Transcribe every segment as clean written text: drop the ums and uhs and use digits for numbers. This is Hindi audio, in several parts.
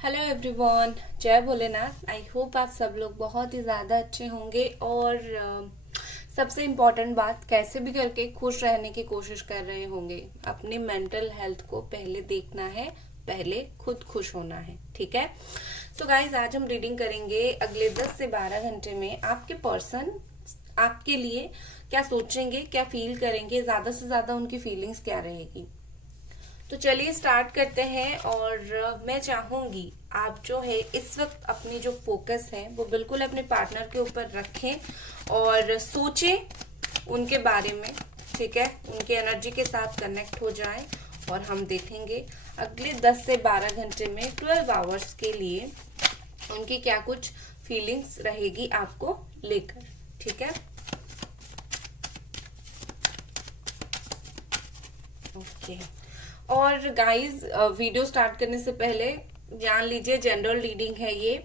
हेलो एवरीवन, जय भोलेनाथ। आई होप आप सब लोग बहुत ही ज़्यादा अच्छे होंगे और सबसे इम्पोर्टेंट बात, कैसे भी करके खुश रहने की कोशिश कर रहे होंगे। अपनी मेंटल हेल्थ को पहले देखना है, पहले खुद खुश होना है। ठीक है। सो गाइज, आज हम रीडिंग करेंगे अगले 10 से 12 घंटे में आपके पर्सन आपके लिए क्या सोचेंगे, क्या फील करेंगे, ज़्यादा से ज़्यादा उनकी फीलिंग्स क्या रहेगी। तो चलिए स्टार्ट करते हैं। और मैं चाहूंगी आप जो है इस वक्त अपनी जो फोकस है वो बिल्कुल अपने पार्टनर के ऊपर रखें और सोचें उनके बारे में। ठीक है, उनके एनर्जी के साथ कनेक्ट हो जाएं और हम देखेंगे अगले 10 से 12 घंटे में 12 आवर्स के लिए उनकी क्या कुछ फीलिंग्स रहेगी आपको लेकर। ठीक है, ओके। और गाइस, वीडियो स्टार्ट करने से पहले जान लीजिए, जनरल रीडिंग है, ये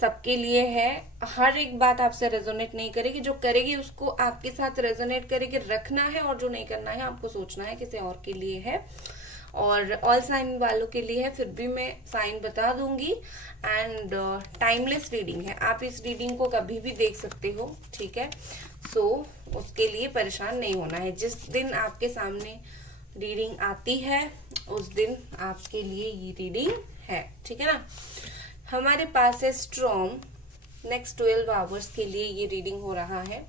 सबके लिए है। हर एक बात आपसे रेजोनेट नहीं करेगी, जो करेगी उसको आपके साथ रेजोनेट करेगी रखना है, और जो नहीं करना है आपको सोचना है किसी और के लिए है। और ऑल साइन वालों के लिए है, फिर भी मैं साइन बता दूंगी। एंड टाइमलेस रीडिंग है, आप इस रीडिंग को कभी भी देख सकते हो। ठीक है, सो उसके लिए परेशान नहीं होना है। जिस दिन आपके सामने रीडिंग आती है उस दिन आपके लिए ये रीडिंग है। ठीक है ना। हमारे पास है स्ट्रॉम। नेक्स्ट 12 आवर्स के लिए ये रीडिंग हो रहा है।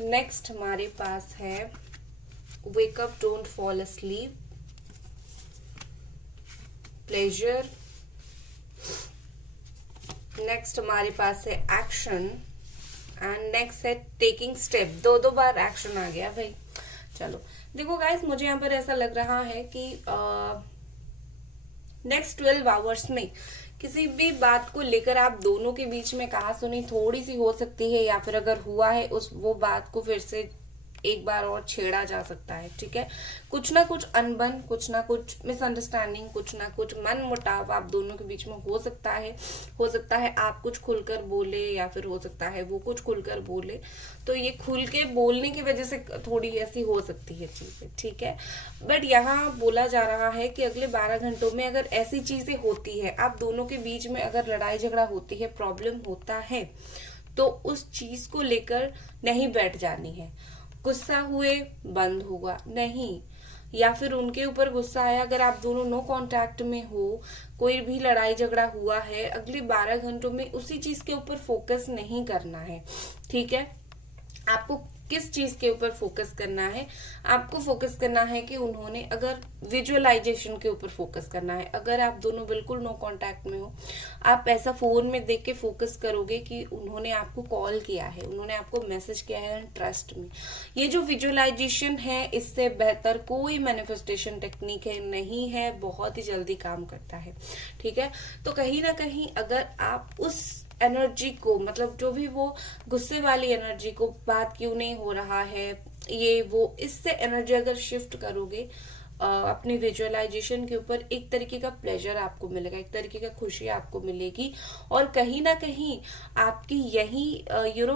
नेक्स्ट हमारे पास है wake up, don't fall asleep, pleasure. Next हमारे पास है एक्शन एंड नेक्स्ट है टेकिंग स्टेप। दो बार एक्शन आ गया भाई। चलो देखो गाइस, मुझे यहाँ पर ऐसा लग रहा है कि नेक्स्ट 12 आवर्स में किसी भी बात को लेकर आप दोनों के बीच में कहा सुनी थोड़ी सी हो सकती है, या फिर अगर हुआ है उस वो बात को फिर से एक बार और छेड़ा जा सकता है। ठीक है, कुछ ना कुछ अनबन, कुछ ना कुछ मिसअंडरस्टैंडिंग, कुछ ना कुछ मन मुटाव आप दोनों के बीच में हो सकता है। हो सकता है आप कुछ खुलकर बोले या फिर हो सकता है वो कुछ खुलकर बोले। तो ये खुल के बोलने की वजह से थोड़ी ऐसी हो सकती है चीजें। ठीक है, बट यहाँ बोला जा रहा है कि अगले 12 घंटों में अगर ऐसी चीजें होती है, आप दोनों के बीच में अगर लड़ाई झगड़ा होती है, प्रॉब्लम होता है, तो उस चीज को लेकर नहीं बैठ जानी है। गुस्सा हुए बंद हुआ नहीं, या फिर उनके ऊपर गुस्सा आया, अगर आप दोनों नो कांटेक्ट में हो, कोई भी लड़ाई झगड़ा हुआ है, अगले 12 घंटों में उसी चीज के ऊपर फोकस नहीं करना है। ठीक है, आपको किस चीज के ऊपर फोकस करना है? आपको फोकस करना है कि उन्होंने, अगर विजुअलाइजेशन के ऊपर फोकस करना है, अगर आप दोनों बिल्कुल नो कांटेक्ट में हो, आप ऐसा फोन में देख के फोकस करोगे कि उन्होंने आपको कॉल किया है, उन्होंने आपको मैसेज किया है, ट्रस्ट में। ये जो विजुअलाइजेशन है, इससे बेहतर कोई मैनिफेस्टेशन टेक्निक है नहीं है, बहुत ही जल्दी काम करता है। ठीक है, तो कहीं ना कहीं अगर आप उस एनर्जी को, मतलब जो भी वो गुस्से वाली एनर्जी को, बात क्यों नहीं हो रहा है, ये वो, इससे एनर्जी अगर शिफ्ट करोगे अपनी विजुअलाइजेशन के ऊपर, एक तरीके का प्लेजर आपको मिलेगा, एक तरीके का खुशी आपको मिलेगी। और कहीं ना कहीं आपकी यही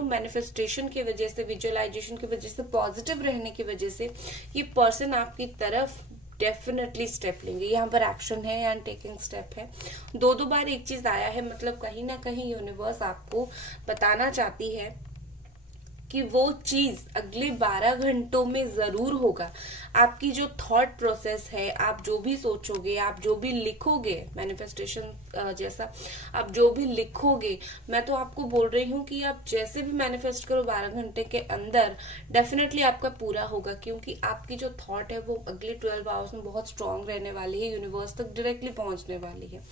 मैनिफेस्टेशन की वजह से, विजुअलाइजेशन की वजह से, पॉजिटिव रहने की वजह से ये पर्सन आपकी तरफ डेफिनेटली स्टेप लेंगे। यहाँ पर एक्शन है एंड टेकिंग स्टेप है, दो बार एक चीज आया है, मतलब कहीं ना कहीं यूनिवर्स आपको बताना चाहती है कि वो चीज अगले 12 घंटों में जरूर होगा। आपकी जो थॉट प्रोसेस है, आप जो भी सोचोगे, आप जो भी लिखोगे, मैनिफेस्टेशन जैसा आप जो भी लिखोगे, मैं तो आपको बोल रही हूँ कि आप जैसे भी मैनिफेस्ट करो 12 घंटे के अंदर डेफिनेटली आपका पूरा होगा, क्योंकि आपकी जो थॉट है वो अगले 12 आवर्स में बहुत स्ट्रांग रहने वाली है, यूनिवर्स तक डायरेक्टली पहुंचने वाली है।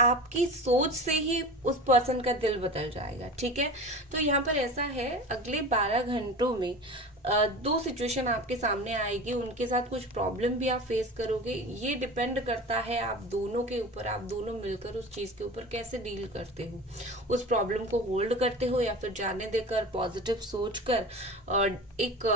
आपकी सोच से ही उस पर्सन का दिल बदल जाएगा। ठीक है, तो यहाँ पर ऐसा है, अगले 12 घंटों में दो सिचुएशन आपके सामने आएगी, उनके साथ कुछ प्रॉब्लम भी आप फेस करोगे। ये डिपेंड करता है आप दोनों के ऊपर, आप दोनों मिलकर उस चीज के ऊपर कैसे डील करते हो। उस प्रॉब्लम को होल्ड करते हो या फिर जाने देकर पॉजिटिव सोचकर एक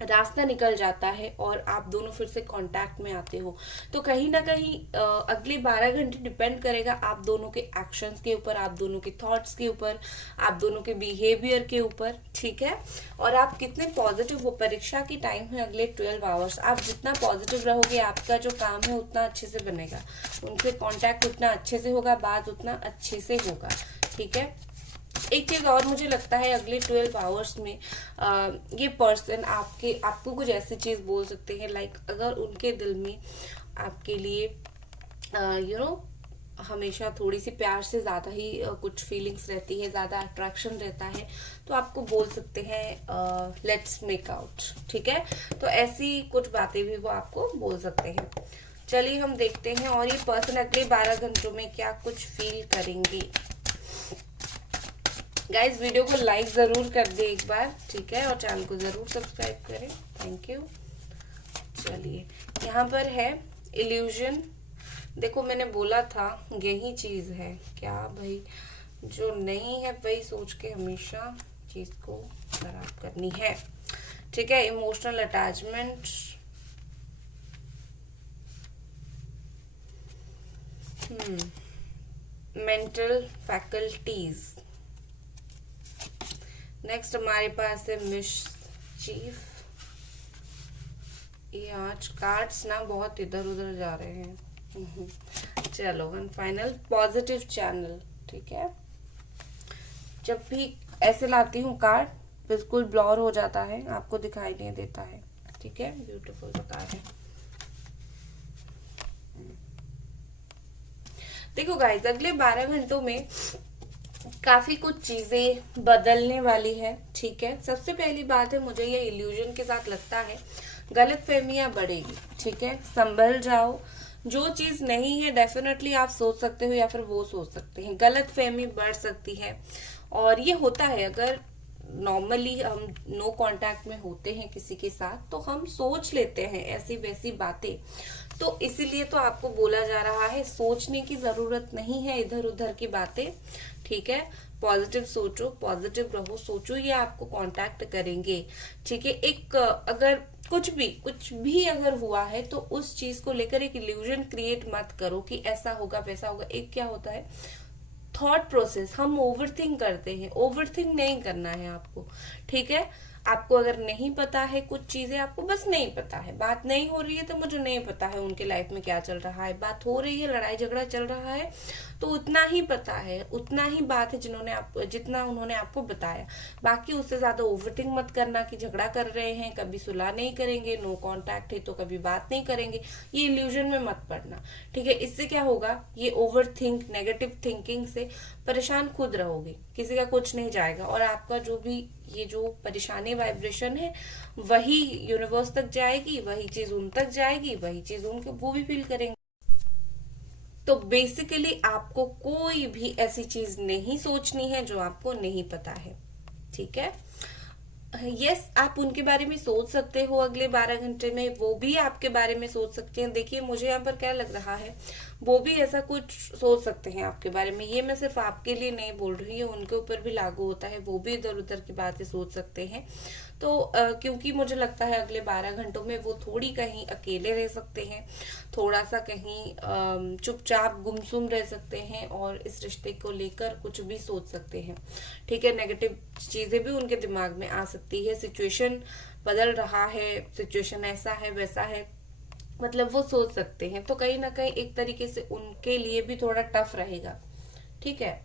रास्ता निकल जाता है और आप दोनों फिर से कांटेक्ट में आते हो। तो कहीं ना कहीं अगले 12 घंटे डिपेंड करेगा आप दोनों के एक्शंस के ऊपर, आप दोनों के थॉट्स के ऊपर, आप दोनों के बिहेवियर के ऊपर, ठीक है। और आप कितने पॉजिटिव हो। परीक्षा की टाइम है अगले 12 आवर्स, आप जितना पॉजिटिव रहोगे आपका जो काम है उतना अच्छे से बनेगा, उनसे कॉन्टैक्ट उतना अच्छे से होगा, बात उतना अच्छे से होगा, ठीक है। एक चीज और मुझे लगता है अगले 12 आवर्स में ये पर्सन आपको कुछ ऐसी चीज बोल सकते हैं, लाइक अगर उनके दिल में आपके लिए हमेशा थोड़ी सी प्यार से ज्यादा ही कुछ फीलिंग्स रहती है, ज्यादा अट्रैक्शन रहता है, तो आपको बोल सकते हैं लेट्स मेक आउट, ठीक है। तो ऐसी कुछ बातें भी वो आपको बोल सकते हैं। चलिए हम देखते हैं और ये पर्सन अगले 12 घंटों में क्या कुछ फील करेंगे। गाइज वीडियो को लाइक जरूर कर दे एक बार, ठीक है, और चैनल को जरूर सब्सक्राइब करें। Thank you. चलिए यहाँ पर है इल्यूजन। देखो मैंने बोला था यही चीज है क्या भाई, जो नहीं है वही सोच के हमेशा चीज को खराब करनी है, ठीक है। Emotional attachment, mental faculties. Next हमारे पास है मिसचीफ। ये आज कार्ड्स ना बहुत इधर उधर जा रहे हैं। चलो वन फाइनल पॉजिटिव चैनल, ठीक है। जब भी ऐसे लाती हूँ कार्ड बिल्कुल ब्लर हो जाता है, आपको दिखाई नहीं देता है, ठीक है। ब्यूटीफुल कार्ड है। देखो गाइस अगले 12 घंटों में काफी कुछ चीजें बदलने वाली है, ठीक है। सबसे पहली बात है मुझे ये इल्यूजन के साथ लगता है गलत फहमियां बढ़ेगी, ठीक है। संभल जाओ, जो चीज नहीं है डेफिनेटली आप सोच सकते हो या फिर वो सोच सकते हैं, गलत फहमी बढ़ सकती है। और ये होता है अगर नॉर्मली हम नो कांटेक्ट में होते हैं किसी के साथ तो हम सोच लेते हैं ऐसी वैसी बातें, तो इसीलिए तो आपको बोला जा रहा है सोचने की जरूरत नहीं है इधर उधर की बातें, ठीक है। पॉजिटिव सोचो, पॉजिटिव रहो, सोचो ये आपको कांटेक्ट करेंगे, ठीक है। एक अगर कुछ भी अगर हुआ है तो उस चीज को लेकर एक इल्यूजन क्रिएट मत करो कि ऐसा होगा वैसा होगा। एक क्या होता है थॉट प्रोसेस, हम ओवरथिंक करते हैं, ओवरथिंक नहीं करना है आपको, ठीक है। आपको अगर नहीं पता है कुछ चीजें, आपको बस नहीं पता है, बात नहीं हो रही है तो मुझे नहीं पता है उनके लाइफ में क्या चल रहा है, बात हो रही है लड़ाई झगड़ा चल रहा है तो उतना ही पता है, उतना ही बात है जितना उन्होंने आपको बताया। बाकी उससे ज्यादा ओवरथिंक मत करना कि झगड़ा कर रहे हैं, कभी सुलह नहीं करेंगे, नो कांटेक्ट है तो कभी बात नहीं करेंगे, ये इल्यूजन में मत पड़ना, ठीक है। इससे क्या होगा, ये ओवरथिंक नेगेटिव थिंकिंग से परेशान खुद रहोगे, किसी का कुछ नहीं जाएगा और आपका जो भी ये जो परेशानी वाइब्रेशन है वही यूनिवर्स तक जाएगी, वही चीज उन तक जाएगी, वही चीज उनके वो भी फील करेंगे। तो बेसिकली आपको कोई भी ऐसी चीज नहीं सोचनी है जो आपको नहीं पता है, ठीक है। यस आप उनके बारे में सोच सकते हो अगले 12 घंटे में, वो भी आपके बारे में सोच सकते हैं। देखिए मुझे यहाँ पर क्या लग रहा है, वो भी ऐसा कुछ सोच सकते हैं आपके बारे में। ये मैं सिर्फ आपके लिए नहीं बोल रही हूँ, उनके ऊपर भी लागू होता है, वो भी इधर उधर की बातें सोच सकते हैं। तो क्योंकि मुझे लगता है अगले 12 घंटों में वो थोड़ी कहीं अकेले रह सकते हैं, थोड़ा सा कहीं चुपचाप गुमसुम रह सकते हैं और इस रिश्ते को लेकर कुछ भी सोच सकते हैं, ठीक है। नेगेटिव चीजें भी उनके दिमाग में आ सकती है, सिचुएशन बदल रहा है, सिचुएशन ऐसा है वैसा है, मतलब वो सोच सकते हैं। तो कहीं ना कहीं एक तरीके से उनके लिए भी थोड़ा टफ रहेगा, ठीक है।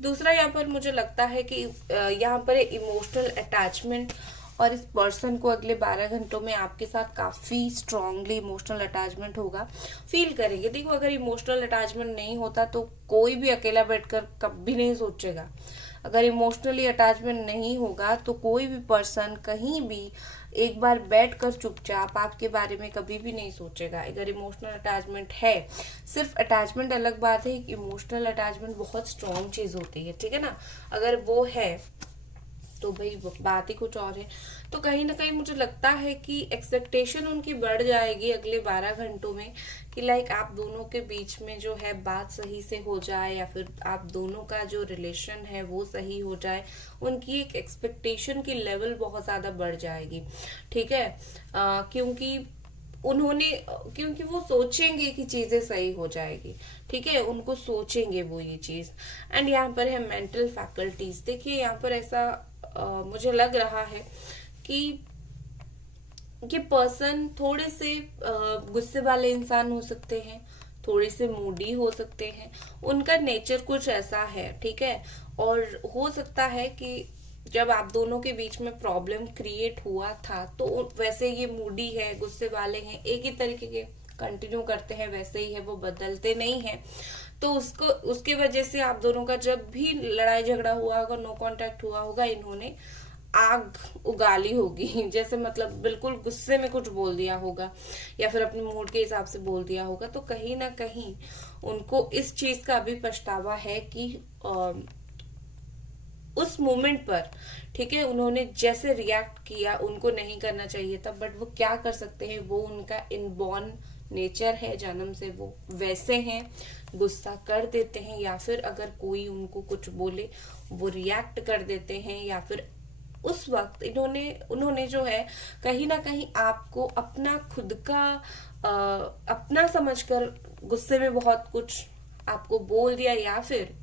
दूसरा यहाँ पर मुझे लगता है कि यहाँ पर इमोशनल अटैचमेंट, और इस पर्सन को अगले 12 घंटों में आपके साथ काफी स्ट्रांगली इमोशनल अटैचमेंट होगा, फील करेंगे। देखो अगर इमोशनल अटैचमेंट नहीं होता तो कोई भी अकेला बैठकर कभी नहीं सोचेगा, अगर इमोशनली अटैचमेंट नहीं होगा तो कोई भी पर्सन कहीं भी एक बार बैठकर चुपचाप आपके बारे में कभी भी नहीं सोचेगा। अगर इमोशनल अटैचमेंट है, सिर्फ अटैचमेंट अलग बात है, इमोशनल अटैचमेंट बहुत स्ट्रॉन्ग चीज होती है, ठीक है ना। अगर वो है तो भाई बात ही कुछ और है। तो कहीं ना कहीं मुझे लगता है कि एक्सपेक्टेशन उनकी बढ़ जाएगी अगले 12 घंटों में, कि लाइक आप दोनों के बीच में जो है बात सही से हो जाए, या फिर आप दोनों का जो रिलेशन है वो सही हो जाए। उनकी एक एक्सपेक्टेशन की लेवल बहुत ज्यादा बढ़ जाएगी, ठीक है। क्योंकि उन्होंने क्योंकि वो सोचेंगे कि चीजें सही हो जाएगी, ठीक है, उनको सोचेंगे वो ये चीज। एंड यहाँ पर है मेंटल फैकल्टीज। देखिए यहाँ पर ऐसा मुझे लग रहा है कि ये पर्सन थोड़े से गुस्से वाले इंसान हो सकते हैं, थोड़े से मूडी हो सकते हैं, उनका नेचर कुछ ऐसा है, ठीक है। और हो सकता है कि जब आप दोनों के बीच में प्रॉब्लम क्रिएट हुआ था तो वैसे ये मूडी है, गुस्से वाले हैं, एक ही तरीके के कंटिन्यू करते हैं, वैसे ही है, वो बदलते नहीं है। तो उसके वजह से आप दोनों का जब भी लड़ाई झगड़ा हुआ होगा, नो कांटेक्ट हुआ होगा, इन्होंने आग उगाली होगी जैसे मतलब बिल्कुल गुस्से में कुछ बोल दिया होगा, या फिर अपने मूड के हिसाब से बोल दिया होगा। तो कहीं ना कहीं उनको इस चीज का भी पछतावा है कि उस मोमेंट पर, ठीक है, उन्होंने जैसे रिएक्ट किया उनको नहीं करना चाहिए था, बट वो क्या कर सकते हैं, वो उनका इनबॉर्न नेचर है, जन्म से वो वैसे हैं, गुस्सा कर देते हैं, या फिर अगर कोई उनको कुछ बोले वो रिएक्ट कर देते हैं, या फिर उस वक्त उन्होंने जो है कहीं ना कहीं आपको अपना खुद का अपना समझकर गुस्से में बहुत कुछ आपको बोल दिया, या फिर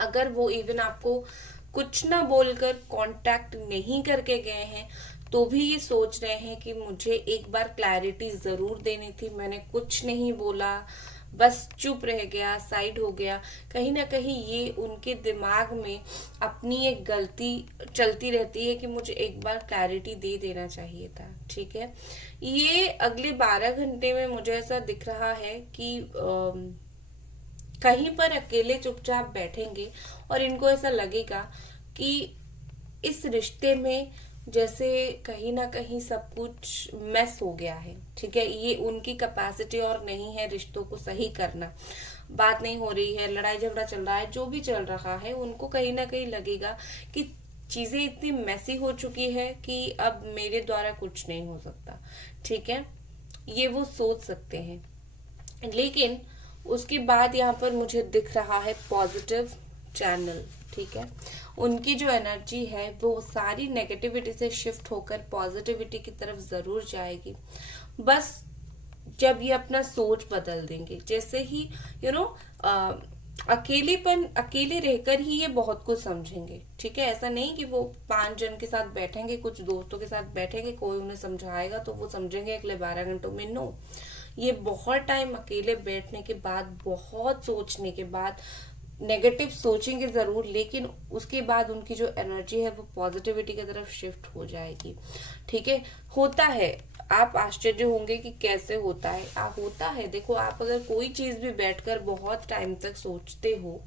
अगर वो इवन आपको कुछ ना बोलकर कांटेक्ट नहीं करके गए हैं तो भी ये सोच रहे हैं कि मुझे एक बार क्लैरिटी जरूर देनी थी, मैंने कुछ नहीं बोला, बस चुप रह गया, साइड हो गया। कहीं ना कहीं ये उनके दिमाग में अपनी एक गलती चलती रहती है कि मुझे एक बार क्लैरिटी दे देना चाहिए था, ठीक है। ये अगले 12 घंटे में मुझे ऐसा दिख रहा है कि कहीं पर अकेले चुपचाप बैठेंगे और इनको ऐसा लगेगा कि इस रिश्ते में जैसे कहीं ना कहीं सब कुछ मेस हो गया है, ठीक है। ये उनकी कैपेसिटी और नहीं है रिश्तों को सही करना, बात नहीं हो रही है, लड़ाई झगड़ा चल रहा है, जो भी चल रहा है, उनको कहीं ना कहीं लगेगा कि चीजें इतनी मैसी हो चुकी है कि अब मेरे द्वारा कुछ नहीं हो सकता, ठीक है, ये वो सोच सकते हैं। लेकिन उसके बाद यहाँ पर मुझे दिख रहा है पॉजिटिव चैनल, ठीक है। उनकी जो एनर्जी है वो सारी नेगेटिविटी से शिफ्ट होकर पॉजिटिविटी की तरफ जरूर जाएगी, बस जब ये अपना सोच बदल देंगे। जैसे ही अकेले रहकर ही ये बहुत कुछ समझेंगे, ठीक है। ऐसा नहीं कि वो 5 जन के साथ बैठेंगे, कुछ दोस्तों के साथ बैठेंगे, कोई उन्हें समझाएगा तो वो समझेंगे अगले 12 घंटों में, नो। ये बहुत टाइम अकेले बैठने के बाद, बहुत सोचने के बाद, नेगेटिव सोचेंगे जरूर, लेकिन उसके बाद उनकी जो एनर्जी है वो पॉजिटिविटी की तरफ शिफ्ट हो जाएगी, ठीक है। होता है, आप आश्चर्य होंगे कि कैसे होता है, होता है। देखो, आप अगर कोई चीज भी बैठकर बहुत टाइम तक सोचते हो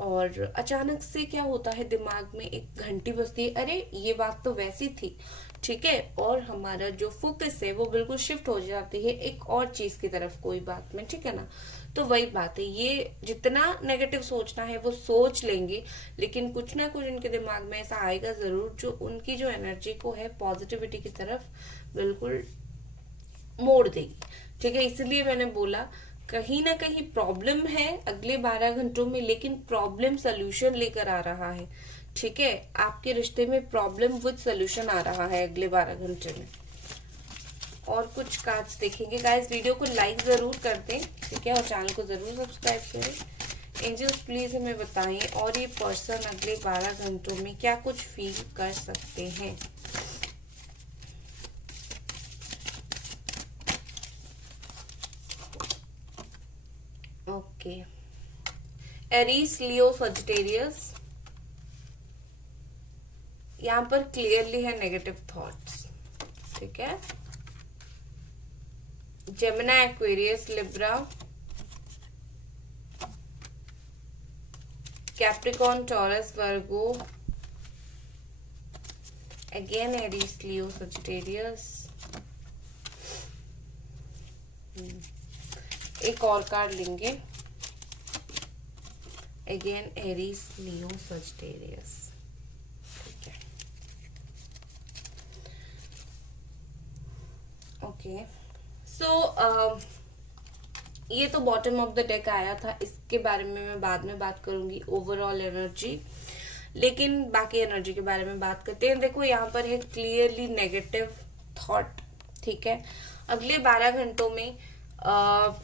और अचानक से क्या होता है, दिमाग में एक घंटी बजती है, अरे ये बात तो वैसी थी, ठीक है, और हमारा जो फोकस है वो बिल्कुल शिफ्ट हो जाती है एक और चीज की तरफ, कोई बात में, ठीक है ना। तो वही बात है, ये जितना नेगेटिव सोचना है वो सोच लेंगे, लेकिन कुछ ना कुछ उनके दिमाग में ऐसा आएगा जरूर जो उनकी जो एनर्जी को है पॉजिटिविटी की तरफ बिल्कुल मोड़ देगी, ठीक है। इसलिए मैंने बोला कहीं ना कहीं प्रॉब्लम है अगले 12 घंटों में, लेकिन प्रॉब्लम सोल्यूशन लेकर आ रहा है, ठीक है। आपके रिश्ते में प्रॉब्लम विद सोल्यूशन आ रहा है अगले 12 घंटे में। और कुछ कार्ड्स देखेंगे गाइस, वीडियो को लाइक जरूर कर दें, ठीक है, और चैनल को जरूर सब्सक्राइब करें। एंजल्स प्लीज हमें बताएं और ये पर्सन अगले 12 घंटों में क्या कुछ फील कर सकते हैं। ओके, एरीज, लियो, सजिटेरियस, यहाँ पर क्लियरली है नेगेटिव थॉट्स, ठीक है। Gemini, Aquarius, Libra, Capricorn, Taurus, Virgo, again Aries, Leo, Sagittarius. एक और कार्ड लेंगे, अगेन एरीज, लियो, सजिटेरियस, ठीक है। ओके सो ये तो बॉटम ऑफ द डेक आया था, इसके बारे में मैं बाद में बात करूंगी, ओवरऑल एनर्जी। लेकिन बाकी एनर्जी के बारे में बात करते हैं। देखो यहाँ पर है क्लियरली नेगेटिव थॉट, ठीक है। अगले 12 घंटों में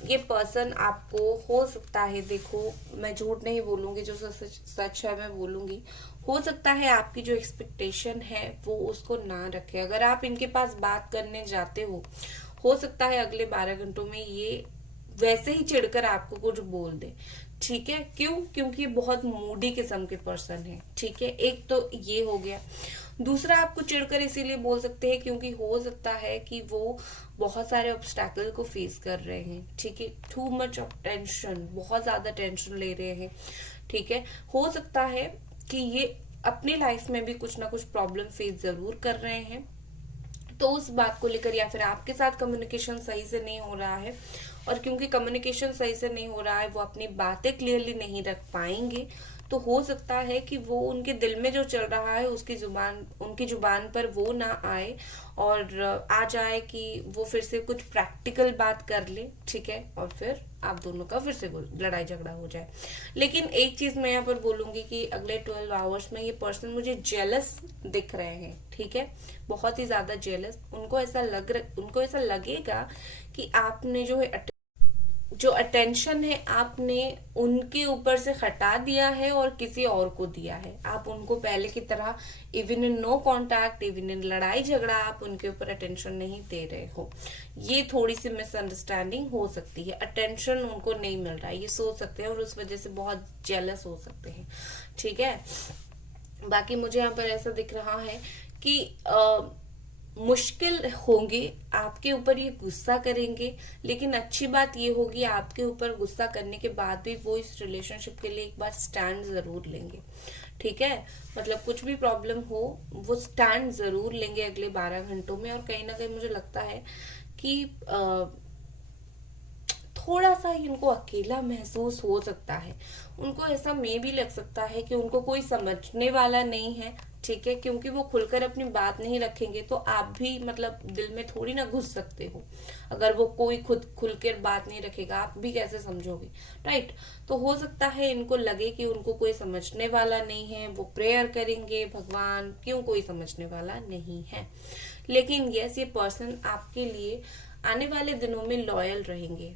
ये पर्सन आपको हो सकता है, देखो मैं झूठ नहीं बोलूंगी, जो सच है मैं बोलूंगी, हो सकता है आपकी जो एक्सपेक्टेशन है वो उसको ना रखे। अगर आप इनके पास बात करने जाते हो सकता है अगले 12 घंटों में ये वैसे ही चिढ़कर आपको कुछ बोल दे, ठीक है। क्यों? क्योंकि बहुत मूडी किस्म के पर्सन है, ठीक है। एक तो ये हो गया। दूसरा, आपको चिढ़कर इसीलिए बोल सकते हैं क्योंकि हो सकता है कि वो बहुत सारे ऑब्स्टैकल को फेस कर रहे हैं, ठीक है। टू मच ऑफ टेंशन, बहुत ज्यादा टेंशन ले रहे हैं, ठीक है। हो सकता है कि ये अपनी लाइफ में भी कुछ ना कुछ प्रॉब्लम फेस जरूर कर रहे हैं, तो उस बात को लेकर, या फिर आपके साथ कम्युनिकेशन सही से नहीं हो रहा है, और क्योंकि कम्युनिकेशन सही से नहीं हो रहा है वो अपनी बातें क्लियरली नहीं रख पाएंगे, तो हो सकता है कि वो उनके दिल में जो चल रहा है उनकी जुबान पर वो ना आए, और आ जाए कि वो फिर से कुछ प्रैक्टिकल बात कर ले, ठीक है, और फिर आप दोनों का फिर से लड़ाई झगड़ा हो जाए। लेकिन एक चीज मैं यहाँ पर बोलूंगी कि अगले 12 आवर्स में ये पर्सन मुझे जेलस दिख रहे हैं, ठीक है, बहुत ही ज्यादा जेलस। उनको ऐसा लगेगा कि आपने जो अटेंशन है आपने उनके ऊपर से हटा दिया है और किसी और को दिया है। आप उनको पहले की तरह even in no contact, even in लड़ाई झगड़ा, आप उनके ऊपर अटेंशन नहीं दे रहे हो। ये थोड़ी सी मिसअंडरस्टैंडिंग हो सकती है, अटेंशन उनको नहीं मिल रहा है, ये सोच सकते हैं, और उस वजह से बहुत जेलस हो सकते हैं, ठीक है। बाकी मुझे यहाँ पर ऐसा दिख रहा है कि मुश्किल होंगे, आपके ऊपर ये गुस्सा करेंगे, लेकिन अच्छी बात ये होगी आपके ऊपर गुस्सा करने के बाद भी वो इस रिलेशनशिप के लिए एक बार स्टैंड जरूर लेंगे, ठीक है। मतलब कुछ भी प्रॉब्लम हो वो स्टैंड जरूर लेंगे अगले 12 घंटों में। और कहीं ना कहीं मुझे लगता है कि थोड़ा सा इनको अकेला महसूस हो सकता है। उनको ऐसा मे भी लग सकता है कि उनको कोई समझने वाला नहीं है, ठीक है, क्योंकि वो खुलकर अपनी बात नहीं रखेंगे तो आप भी मतलब दिल में थोड़ी ना घुस सकते हो। अगर वो कोई खुद खुलकर बात नहीं रखेगा आप भी कैसे समझोगे, राइट। तो हो सकता है इनको लगे कि उनको कोई समझने वाला नहीं है, वो प्रेयर करेंगे, भगवान क्यों कोई समझने वाला नहीं है। लेकिन यस, ये पर्सन आपके लिए आने वाले दिनों में लॉयल रहेंगे।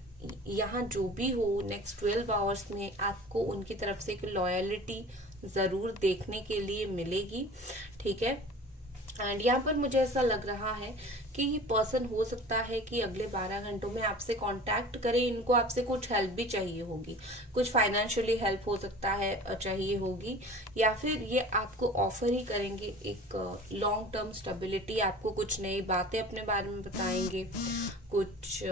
यहाँ जो भी हो नेक्स्ट 12 आवर्स में आपको उनकी तरफ से एक लॉयलिटी जरूर देखने के लिए मिलेगी, ठीक है। एंड यहाँ पर मुझे ऐसा लग रहा है कि ये पर्सन हो सकता है कि अगले 12 घंटों में आपसे कांटेक्ट करे। इनको आपसे कुछ हेल्प भी चाहिए होगी, कुछ फाइनेंशियली हेल्प हो सकता है चाहिए होगी, या फिर ये आपको ऑफर ही करेंगे एक लॉन्ग टर्म स्टेबिलिटी। आपको कुछ नई बातें अपने बारे में बताएंगे, कुछ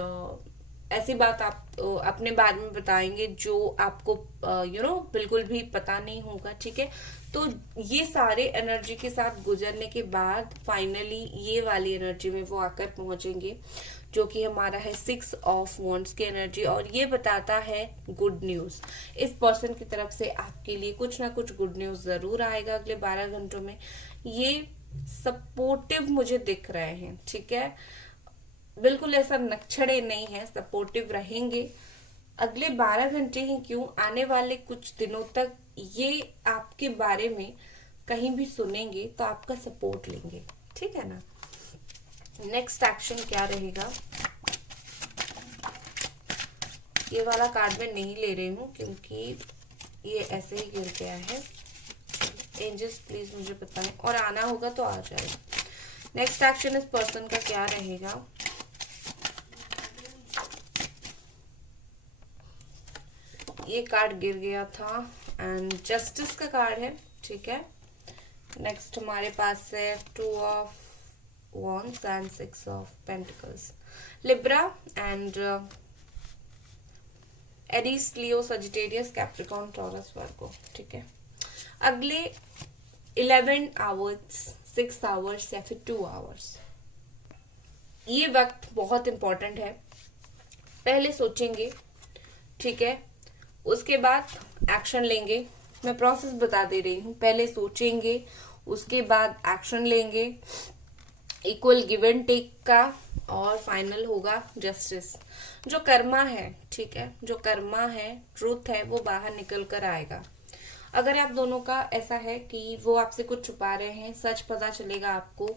ऐसी बात आप अपने बारे में बताएंगे जो आपको बिल्कुल भी पता नहीं होगा, ठीक है। तो ये सारे एनर्जी के साथ गुजरने के बाद फाइनली ये वाली एनर्जी में वो आकर पहुंचेंगे, जो कि हमारा है 6 ऑफ वॉन्ड्स की एनर्जी, और ये बताता है गुड न्यूज। इस पर्सन की तरफ से आपके लिए कुछ ना कुछ गुड न्यूज जरूर आएगा अगले 12 घंटों में। ये सपोर्टिव मुझे दिख रहे हैं, ठीक है, बिल्कुल ऐसा नक्छड़े नहीं है, सपोर्टिव रहेंगे अगले 12 घंटे ही क्यों, आने वाले कुछ दिनों तक ये आपके बारे में कहीं भी सुनेंगे तो आपका सपोर्ट लेंगे, ठीक है ना। नेक्स्ट एक्शन क्या रहेगा, ये वाला कार्ड मैं नहीं ले रही हूँ क्योंकि ये ऐसे ही गिर गया है। एंजल्स प्लीज मुझे बताएं, और आना होगा तो आ जाएगा। नेक्स्ट एक्शन इस पर्सन का क्या रहेगा। ये कार्ड गिर गया था एंड जस्टिस का कार्ड है, ठीक है। नेक्स्ट हमारे पास है 2 of wands and 6 of pentacles, Libra and Aries, Leo, Sagittarius, Capricorn, Taurus, Virgo, ठीक है। अगले 11 आवर्स, 6 आवर्स या फिर 2 आवर्स, ये वक्त बहुत इंपॉर्टेंट है। पहले सोचेंगे, ठीक है, उसके बाद एक्शन लेंगे। मैं प्रोसेस बता दे रही हूँ, पहले सोचेंगे, उसके बाद एक्शन लेंगे, इक्वल गिव एंड टेक का, और फाइनल होगा जस्टिस। जो कर्मा है, ठीक है, जो कर्मा है, ट्रूथ है, वो बाहर निकल कर आएगा। अगर आप दोनों का ऐसा है कि वो आपसे कुछ छुपा रहे हैं, सच पता चलेगा आपको,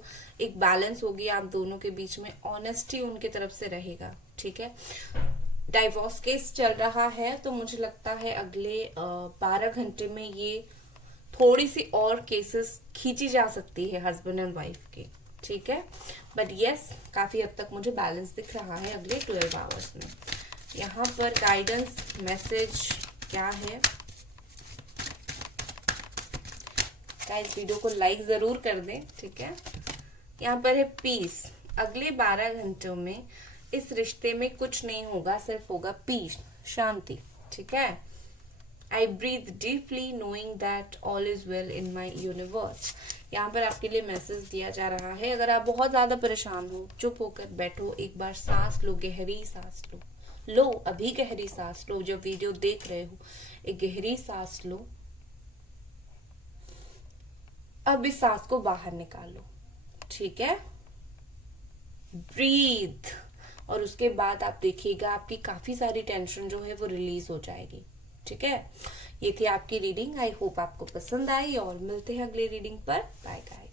एक बैलेंस होगी आप दोनों के बीच में, ऑनेस्टी उनकी तरफ से रहेगा, ठीक है। डाइवोर्स केस चल रहा है, तो मुझे लगता है अगले 12 घंटे में ये थोड़ी सी और केसेस खींची जा सकती है हस्बैंड एंड वाइफ की, ठीक है। बट यस, काफी हद तक मुझे बैलेंस दिख रहा है अगले 12 आवर्स में। यहाँ पर गाइडेंस मैसेज क्या है गाइस, वीडियो को लाइक जरूर कर दें, ठीक है। यहाँ पर है पीस। अगले 12 घंटों में इस रिश्ते में कुछ नहीं होगा, सिर्फ होगा पीस, शांति, ठीक है। I breathe deeply knowing that all is well in my universe. यहाँ पर आपके लिए मैसेज दिया जा रहा है। अगर आप बहुत ज्यादा परेशान हो, चुप होकर बैठो, एक बार सांस लो, गहरी सांस लो, अभी गहरी सांस लो। जब वीडियो देख रहे हो, एक गहरी सांस लो, अब इस सांस को बाहर निकालो, ठीक है। ब्रीथ, और उसके बाद आप देखिएगा आपकी काफी सारी टेंशन जो है वो रिलीज हो जाएगी, ठीक है। ये थी आपकी रीडिंग। आई होप आपको पसंद आई, और मिलते हैं अगली रीडिंग पर। Bye guys.